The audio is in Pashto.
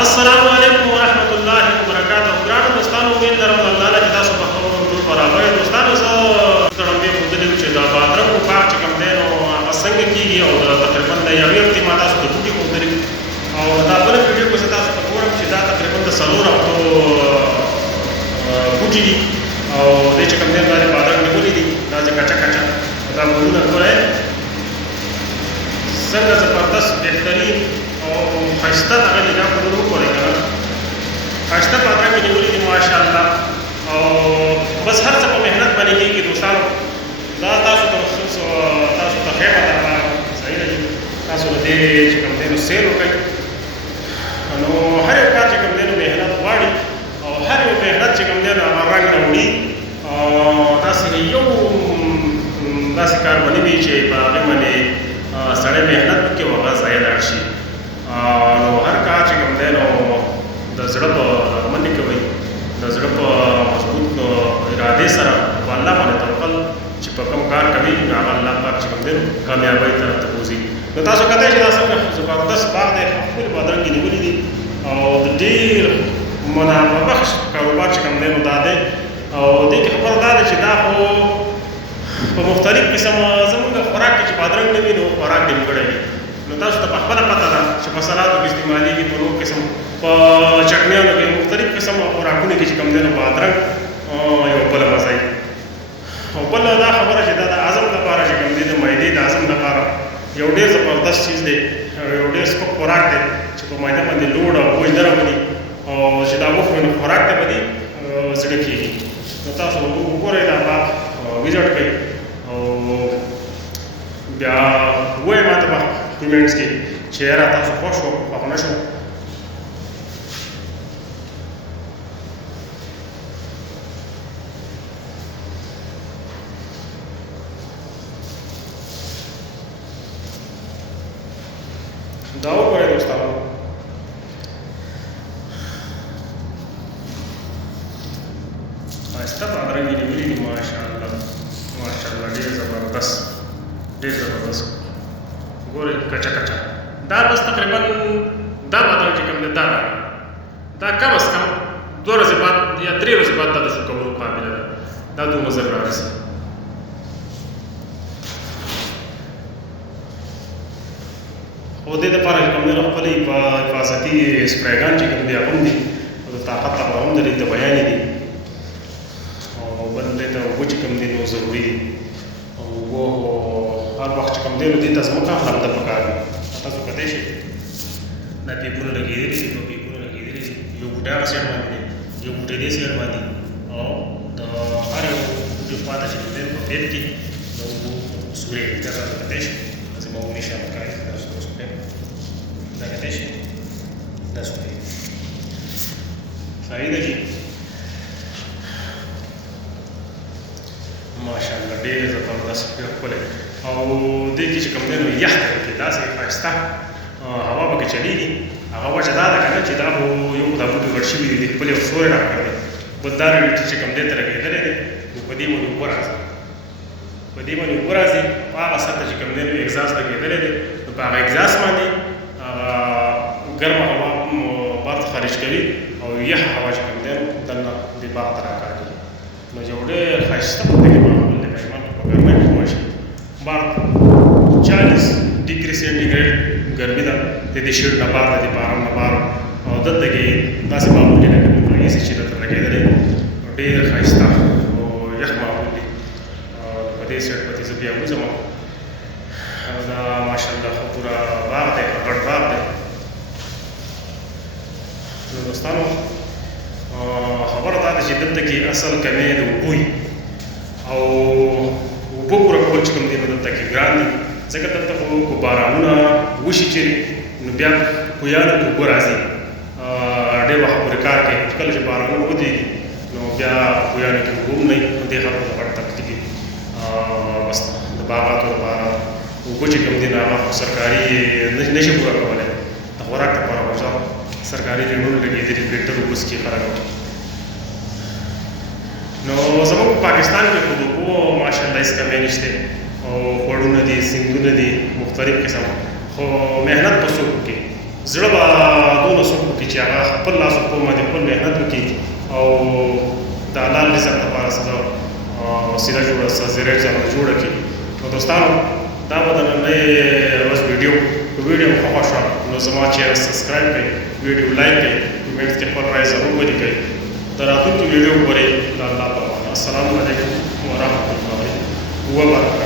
السلام علیکم ورحمۃ اللہ وبرکاتہ. ګرانو دوستانو، امید لرم الله چې تاسو په خبرو ټول برابر یاست. دوستانو، زه تړم دې خوندلې چې دا بادرنګ پاک چې کوم دی نو هغه څنګه کېږي او تقریبا د یوې هفتې ما تاسو ته بوټي ښودلي او دا بله ویډیو کې زه تاسو ته ګورم چې دا تقریبا د 4 هفتو بوټي دي او دې چې کوم دی دا بادرنګ نیولي دي، دا چې کچا کچا دا ګلونه ګورئ څنګه زبردست بهترین او ښایسته دغه دي. دا ګلونه وګورئ که نه ښایسته بادرنګ یې نیولي دي ماشاءالله. او بس هر څه په محنت باندې کېږي دوستانو. دا تاسو ته خیمه ده، صحیح ده، تاسو د دې چې کوم دی نو سیل وکړئ. نو هر یو کار چې کوم دی نو محنت غواړي او هر یو محنت چې کوم دی نو هغه رنګ راوړي. داسې یو داسې کار به نه وي چې په هغې باندې سړی محنت وکړي او هغه ضایع لاړ شي. نو هر کار چې کوم دی نو د زړه په لغمنې کوئ، د زړه په مضبوط ارادې سره په الله باندې توکل چې په کوم کار کوي نو هغه الله پاک چې کوم دی نو کامیابۍ طرف ته بوځي. نو تاسو کتئ چې دا څنګه زبردست باغ دی، ښکلي بادرنګ یې نیولي دي او د ډېر منافع بخش کاروبار چې کوم دی نو دا دی. او دې کې خبره دا ده چې دا خو په مختلف قسم زموږ خوراک کې چې بادرنګ نه وي نو خوراک ډېر کړی وي. نو تاسو ته په خپله پته ده چې په سلادو کې استعمالېږي، په نور قسم په چټنیانو کې مختلف قسم خوراکونو کې چې کوم دی نو بادرنګ یو بله مزه وي. او بله دا خبره چې دا د هضم لپاره چې کوم دی د معدې د هضم لپاره یو ډېر زبردست چیز دی، یو ډېر سپک خوراک دی چې په معده باندې لوډ او بوج نه راولي او چې دا وخورو نو خوراک ته به دې زړه کېږي. نو تاسو وګورئ دا باغ وزټ کړئ او بیا ووایئ ما ته په کمنټس کې چې یاره تاسو خوښ شو خوښ نه شو. دا وګورئ دوستانو، ښایسته بادرنګ یې نیولي دي ماشاءالله ماشاءالله، ډېر زبردست ډېر زبردست. ګورئ کچا کچا دا بس تقریبا دا بادرنګ چې کوم دی دا کم از کم 2 ورځې بعد یا 3 ورځې بعد دا د شو کولو قابله ده. دا دومره زر رارسي. او دې دپاره چې کوم دی نو خپلې حفاظتي سپرېګان چې کوم دی هغه هم دي او د طاقت لپاره هم د دې د بیان دي. او بل دې ته اوبه چې کوم دي نو ضروري دي. او اوبه هر وخت چې کوم دی نو دې ته ځمکه خلده پکار دي. تاسو کتئ شئ دا پیپونه لګېدلي دي، دوه پیپونه لګېدلي دي، یو بوټی هغه سایډ باندې دی، یو بوټی دې سایډ باندې او د هر یو بوټي خواته چې کوم دی په پیپ کې د اوبو سورې دي. دا تاسو کتئ شئ زما ونیشه مکاري دا کتئ شئ دا سورې صحیح ده جي ماشاءالله ډېر زبردست ډېر ښکلی. او دې کې چې کوم دی نو یخ دی کې داسې ښایسته هوا پکې چلېږي. هغه وجه دا ده که نه چې دا خو یو دا بوټي غټ شوي دي، خپل یو سوری راکړی دی، بل دا رڼټي چې کوم دی ته لګېدلی دی نو په دې باندې اوبه راځي، په دې باندې اوبه راځي، په هغه سر ته چې کوم دی نو اګزاس لګېدلی دی نو په هغه اګزاس باندې ګرمه هوا بار ته خارج کوي او یخ هوا چې کوم دی نو دننه دې باغ ته راکاږي. نو یو ډېر ښایسته په دې معمول دی مېرمن په ګرمۍ کې وشي باغ 40 ډګري سینټیګریډ ګرمي ده د دې شیډ نه بار د دې باران نه بار او دلته کې داسې معمول دی لکه ایسي چې دلته لګېدلی ډېر ښایسته او یخ معمول دی. په دې سایډ پسې زه بیا وځم دا ماشاءالله ښه پوره باغ دی، غټ باغ دی. نو دوستانو خبره دا ده چې دلته کې اصل کمی د اوبو او اوبه پوره کول چې کوم دی نو دلته کې ګران دي، ځکه دلته خو که بارانونه وشي چېرې نو بیا کویانو کې اوبه راځي ډېر وخت پورې کار کوي. کله چې بارانونه ودرېږي نو بیا کویانو کې اوبه هم نه وي نو دې خلکو ته غټ تکلیف وي. بس د باغاتو لپاره اوبه چې کوم دي نو هغه سرکاري نه شي پوره کولی. د خوراک لپاره خو سرکاري ریڼونه لګېدلي فلټر اوبه څښي خلک. نو زموږ په پاکستان کې خو د اوبو ماشاءالله هېڅ کمی نشته او خوړونه دي، سیندونه دي مختلف قسم، خو محنت به څوک وکړي، زړه به دونه څوک وکړي چې هغه خپل لاس په باندې خپل مهنت وکړي او د حلال رزق لپاره سره وسیله جوړه زیری جوړه کړي. نو دوستانو دا به د نننۍ ورځ ویډیو خوښه شوه نو زما چینل سبسکرایب کړئ، ویډیو لایک کړئ، کمنټس کې خپل رایه ضرور ولیکئ. د راتلونکي ویډیو ګورئ. د الله په امان. السلام علیکم ورحمۃ اللہ وبرکاتہ.